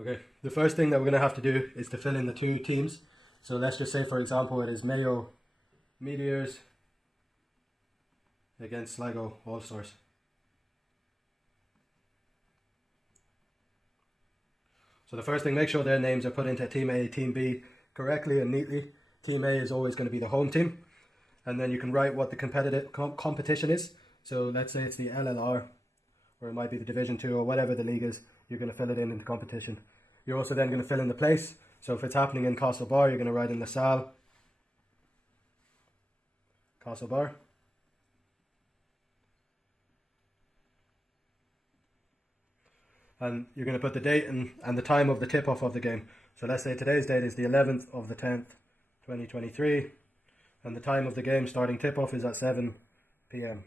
Okay, the first thing that we're going to have to do is to fill in the two teams. So let's just say, for example, it is Mayo Meteors against Sligo All Stars. So the first thing, make sure their names are put into Team A, Team B correctly and neatly. Team A is always going to be the home team. And then you can write what the competitive competition is. So let's say it's the LLR, or it might be the Division 2 or whatever the league is. You're going to fill it in the competition. You're also then going to fill in the place. So if it's happening in Castlebar, you're going to write in LaSalle, Castlebar. And you're going to put the date and the time of the tip-off of the game. So let's say today's date is the 11th of the 10th, 2023. And the time of the game starting tip-off is at 7 p.m.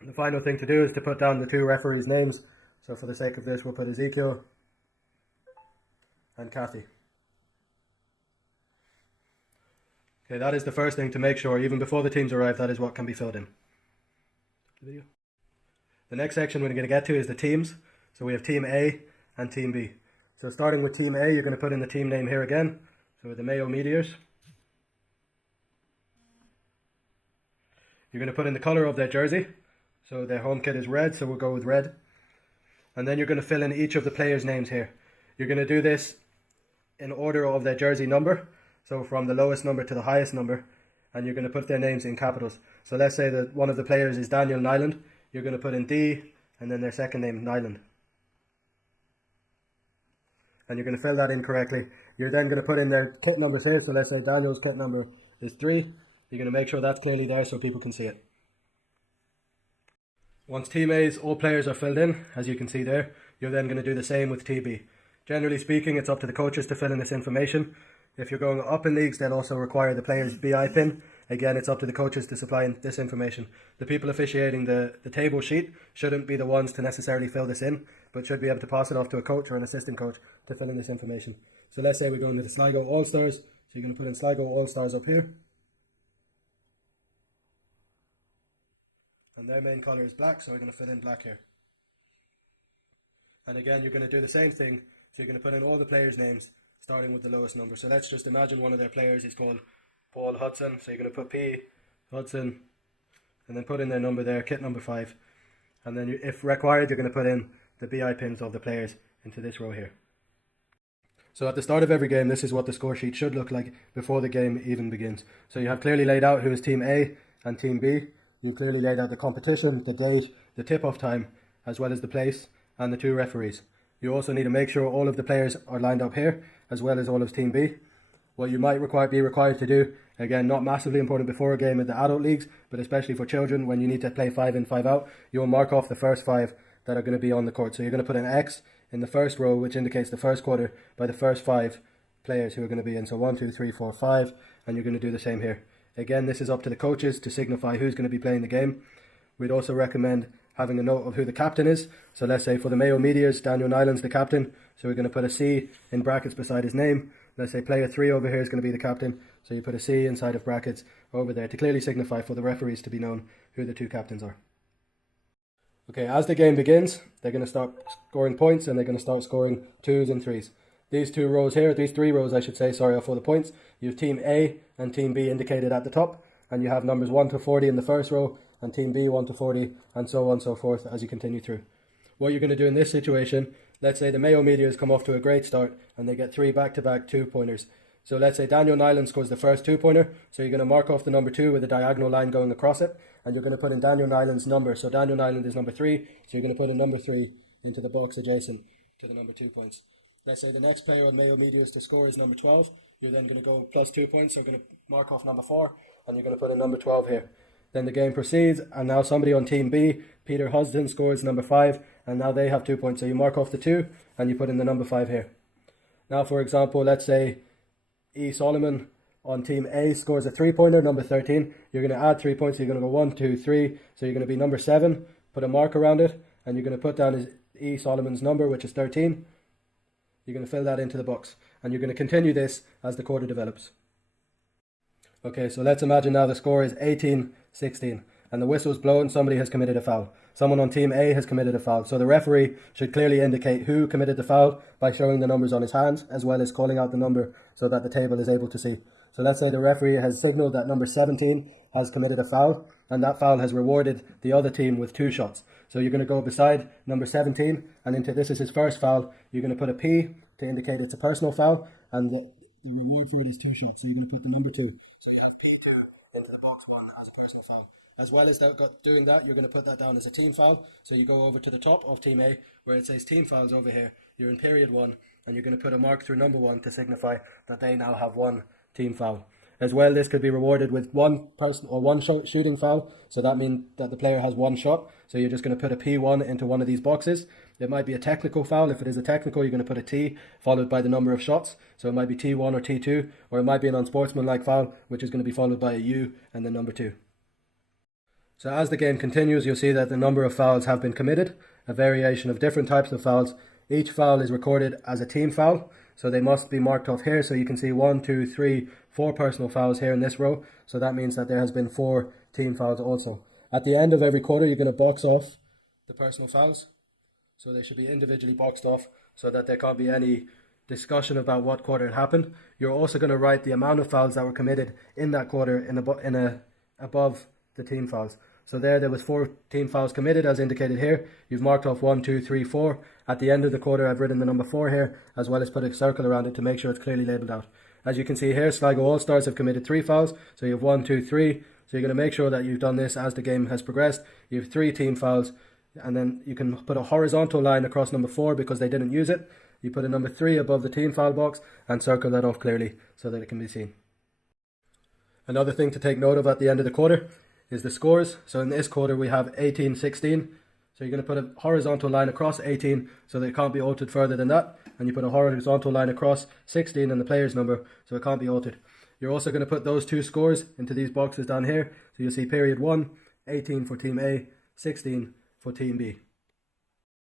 The final thing to do is to put down the two referees' names. So for the sake of this, we'll put Ezekiel and Kathy. Okay, that is the first thing to make sure, even before the teams arrive, that is what can be filled in. The next section we're going to get to is the teams. So we have Team A and Team B. So starting with Team A, you're going to put in the team name here again. So the Mayo Meteors. You're going to put in the colour of their jersey. So their home kit is red, so we'll go with red. And then you're going to fill in each of the players' names here. You're going to do this in order of their jersey number. So from the lowest number to the highest number. And you're going to put their names in capitals. So let's say that one of the players is Daniel Nyland. You're going to put in D and then their second name, Nyland. And you're going to fill that in correctly. You're then going to put in their kit numbers here. So let's say Daniel's kit number is 3. You're going to make sure that's clearly there so people can see it. Once Team A's all players are filled in, as you can see there, you're then going to do the same with TB. Generally speaking, it's up to the coaches to fill in this information. If you're going up in leagues, they'll also require the player's BI pin. Again, it's up to the coaches to supply this information. The people officiating the table sheet shouldn't be the ones to necessarily fill this in, but should be able to pass it off to a coach or an assistant coach to fill in this information. So let's say we're going to the Sligo All-Stars. So you're going to put in Sligo All-Stars up here. And their main colour is black, so we're going to fill in black here. And again, you're going to do the same thing. So you're going to put in all the players' names, starting with the lowest number. So let's just imagine one of their players is called Paul Hudson. So you're going to put P, Hudson, and then put in their number there, kit number 5. And then if required, you're going to put in the BI pins of the players into this row here. So at the start of every game, this is what the score sheet should look like before the game even begins. So you have clearly laid out who is Team A and Team B. You've clearly laid out the competition, the date, the tip-off time, as well as the place, and the two referees. You also need to make sure all of the players are lined up here, as well as all of Team B. What you might be required to do, again, not massively important before a game in the adult leagues, but especially for children, when you need to play 5 in, 5 out, you'll mark off the first 5 that are going to be on the court. So you're going to put an X in the first row, which indicates the first quarter, by the first 5 players who are going to be in. So 1, 2, 3, 4, 5, and you're going to do the same here. Again, this is up to the coaches to signify who's going to be playing the game. We'd also recommend having a note of who the captain is. So let's say for the Mayo Meteors, Daniel Nyland's the captain. So we're going to put a C in brackets beside his name. Let's say player 3 over here is going to be the captain. So you put a C inside of brackets over there to clearly signify for the referees to be known who the two captains are. Okay, as the game begins, they're going to start scoring points and they're going to start scoring 2s and 3s. These 2 rows here, these 3 rows I should say, sorry, are for the points. You have Team A and Team B indicated at the top, and you have numbers 1 to 40 in the first row, and Team B 1 to 40, and so on and so forth as you continue through. What you're going to do in this situation, let's say the Mayo Meteors come off to a great start, and they get 3 back-to-back 2-pointers. So let's say Daniel Nyland scores the first 2-pointer, so you're going to mark off the number 2 with a diagonal line going across it, and you're going to put in Daniel Nyland's number. So Daniel Nyland is number 3, so you're going to put in number 3 into the box adjacent to the number 2 points. Let's say the next player on Mayo Meteors to score is number 12. You're then going to go plus 2 points. So you're going to mark off number 4. And you're going to put in number 12 here. Then the game proceeds. And now somebody on Team B, Peter Husden, scores number 5. And now they have 2 points. So you mark off the 2. And you put in the number 5 here. Now, for example, let's say E. Solomon on Team A scores a 3-pointer, number 13. You're going to add 3 points. So you're going to go 1, 2, 3. So you're going to be number 7. Put a mark around it. And you're going to put down his E. Solomon's number, which is 13. You're going to fill that into the box, and you're going to continue this as the quarter develops. Okay, so let's imagine now the score is 18-16, and the whistle's blown, somebody has committed a foul. someone on team A has committed a foul. So the referee should clearly indicate who committed the foul by showing the numbers on his hands, as well as calling out the number so that the table is able to see. So let's say the referee has signaled that number 17 has committed a foul, and that foul has rewarded the other team with 2 shots. So you're going to go beside number 17, and into this is his first foul. You're going to put a P to indicate it's a personal foul, and the reward for it is 2 shots. So you're going to put the number 2. So you have P2 into the box 1 as a personal foul. As well as doing that, you're going to put that down as a team foul. So you go over to the top of team A, where it says team fouls over here. You're in period 1, and you're going to put a mark through number 1 to signify that they now have 1 team foul. As well, this could be rewarded with 1 person or 1 shooting foul. So that means that the player has 1 shot. So you're just going to put a P1 into one of these boxes. It might be a technical foul. If it is a technical, you're going to put a T followed by the number of shots. So it might be T1 or T2, or it might be an unsportsmanlike foul, which is going to be followed by a U and then number 2. So as the game continues, you'll see that the number of fouls have been committed, a variation of different types of fouls. Each foul is recorded as a team foul, so they must be marked off here. So you can see 1, 2, 3, 4 personal fouls here in this row. So that means that there has been 4 team fouls also. At the end of every quarter, you're going to box off the personal fouls. So they should be individually boxed off so that there can't be any discussion about what quarter it happened. You're also going to write the amount of fouls that were committed in that quarter above the team fouls. So there was 4 team fouls committed as indicated here. You've marked off 1, 2, 3, 4. At the end of the quarter, I've written the number 4 here, as well as put a circle around it to make sure it's clearly labelled out. As you can see here, Sligo All-Stars have committed 3 fouls. So you have 1, 2, 3. So you're going to make sure that you've done this as the game has progressed. You have 3 team fouls, and then you can put a horizontal line across number 4 because they didn't use it. You put a number 3 above the team foul box and circle that off clearly so that it can be seen. Another thing to take note of at the end of the quarter is the scores. So in this quarter we have 18-16. So you're going to put a horizontal line across 18 so that it can't be altered further than that. And you put a horizontal line across 16 and the player's number so it can't be altered. You're also going to put those 2 scores into these boxes down here. So you'll see period 1, 18 for team A, 16 for team B.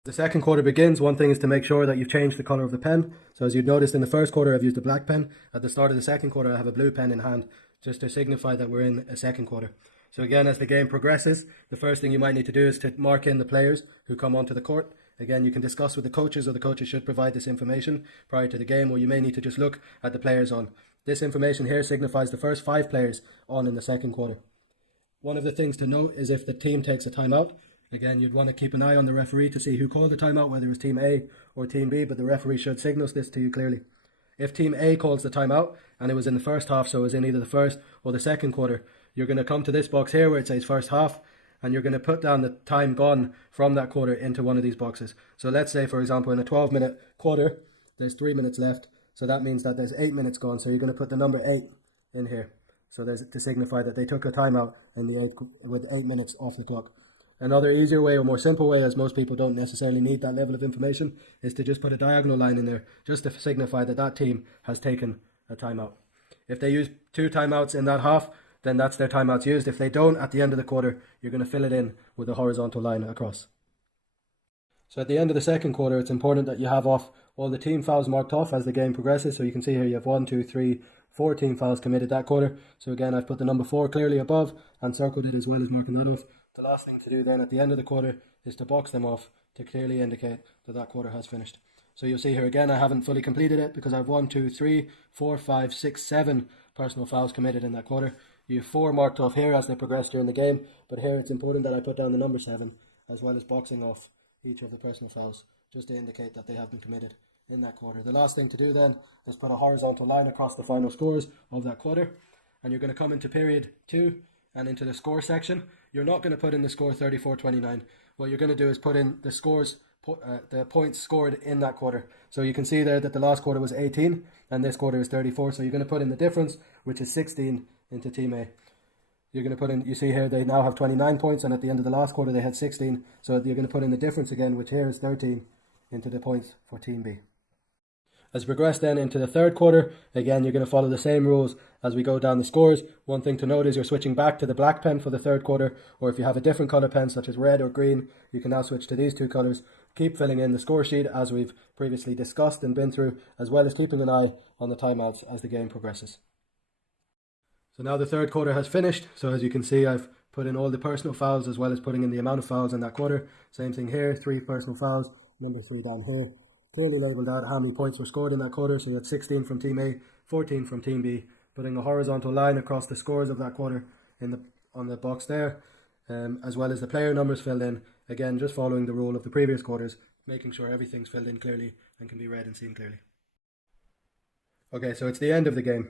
The second quarter begins. One thing is to make sure that you've changed the colour of the pen. So as you've noticed in the first quarter I've used a black pen. At the start of the second quarter I have a blue pen in hand just to signify that we're in a second quarter. So again, as the game progresses, the first thing you might need to do is to mark in the players who come onto the court. Again, you can discuss with the coaches, or the coaches should provide this information prior to the game, or you may need to just look at the players on. This information here signifies the first 5 players on in the second quarter. One of the things to note is if the team takes a timeout, again, you'd want to keep an eye on the referee to see who called the timeout, whether it was team A or team B, but the referee should signal this to you clearly. If team A calls the timeout, and it was in the first half, so it was in either the first or the second quarter, you're going to come to this box here where it says first half, and you're going to put down the time gone from that quarter into one of these boxes. So let's say, for example, in a 12-minute quarter, there's 3 minutes left. So that means that there's 8 minutes gone. So you're going to put the number 8 in here. So there's to signify that they took a timeout with 8 minutes off the clock. Another easier way or more simple way, as most people don't necessarily need that level of information, is to just put a diagonal line in there just to signify that that team has taken a timeout. If they use 2 timeouts in that half, then that's their timeouts used. If they don't, at the end of the quarter, you're going to fill it in with a horizontal line across. So at the end of the second quarter, it's important that you have off all the team fouls marked off as the game progresses. So you can see here you have 1, 2, 3, 4 team fouls committed that quarter. So again, I've put the number 4 clearly above and circled it as well as marking that off. The last thing to do then at the end of the quarter is to box them off to clearly indicate that that quarter has finished. So you'll see here again, I haven't fully completed it because I have 1, 2, 3, 4, 5, 6, 7 personal fouls committed in that quarter. You have 4 marked off here as they progress during the game, but here it's important that I put down the number 7 as well as boxing off each of the personal fouls just to indicate that they have been committed in that quarter. The last thing to do then is put a horizontal line across the final scores of that quarter, and you're going to come into period 2 and into the score section. You're not going to put in the score 34-29. What you're going to do is put in the scores, the points scored in that quarter. So you can see there that the last quarter was 18 and this quarter is 34. So you're going to put in the difference, which is 16, into team A. You're going to put in, you see here they now have 29 points, and at the end of the last quarter they had 16. So you're going to put in the difference again, which here is 13, into the points for team B. As we progress then into the third quarter, again, you're going to follow the same rules as we go down the scores. One thing to note is you're switching back to the black pen for the third quarter, or if you have a different colour pen such as red or green, you can now switch to these 2 colours. Keep filling in the score sheet as we've previously discussed and been through, as well as keeping an eye on the timeouts as the game progresses. So now the third quarter has finished. So as you can see, I've put in all the personal fouls as well as putting in the amount of fouls in that quarter. Same thing here, 3 personal fouls, number 3 down here. Clearly labelled out how many points were scored in that quarter, so that's 16 from Team A, 14 from Team B. Putting a horizontal line across the scores of that quarter on the box there, as well as the player numbers filled in. Again, just following the rule of the previous quarters, making sure everything's filled in clearly and can be read and seen clearly. Okay, so it's the end of the game.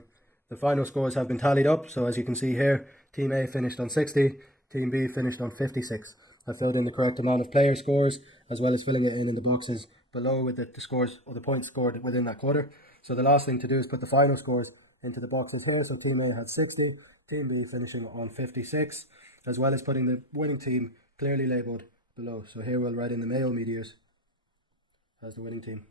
The final scores have been tallied up, so as you can see here, Team A finished on 60, Team B finished on 56. I filled in the correct amount of player scores, as well as filling it in the boxes below with the scores or the points scored within that quarter. So the last thing to do is put the final scores into the boxes here. So Team A had 60, Team B finishing on 56, as well as putting the winning team clearly labelled below. So here we'll write in the Mayo Meteors as the winning team.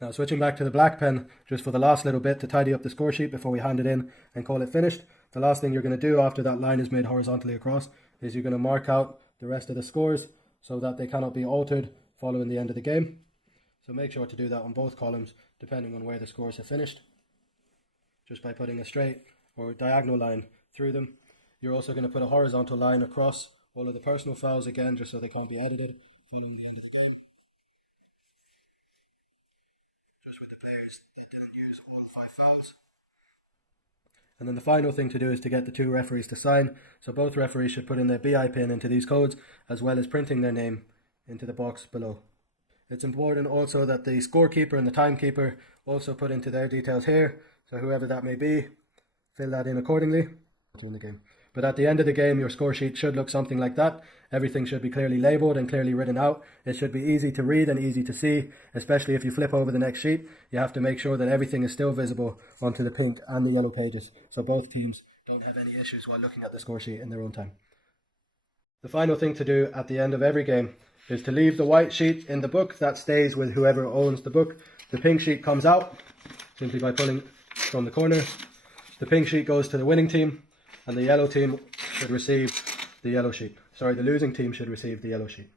Now switching back to the black pen, just for the last little bit to tidy up the score sheet before we hand it in and call it finished. The last thing you're going to do after that line is made horizontally across is you're going to mark out the rest of the scores so that they cannot be altered following the end of the game. So make sure to do that on both columns depending on where the scores have finished, just by putting a straight or diagonal line through them. You're also going to put a horizontal line across all of the personal fouls again, just so they can't be edited following the end of the game. Just with the players that didn't use all 5 fouls. And then the final thing to do is to get the 2 referees to sign. So both referees should put in their BI pin into these codes, as well as printing their name into the box below. It's important also that the scorekeeper and the timekeeper also put into their details here. So whoever that may be, fill that in accordingly in the game. But at the end of the game, your score sheet should look something like that. Everything should be clearly labelled and clearly written out. It should be easy to read and easy to see, especially if you flip over the next sheet. You have to make sure that everything is still visible onto the pink and the yellow pages, so both teams don't have any issues while looking at the score sheet in their own time. The final thing to do at the end of every game is to leave the white sheet in the book. That stays with whoever owns the book. The pink sheet comes out simply by pulling from the corner. The pink sheet goes to the winning team, and the yellow team should receive the yellow sheet. Sorry, the losing team should receive the yellow sheet.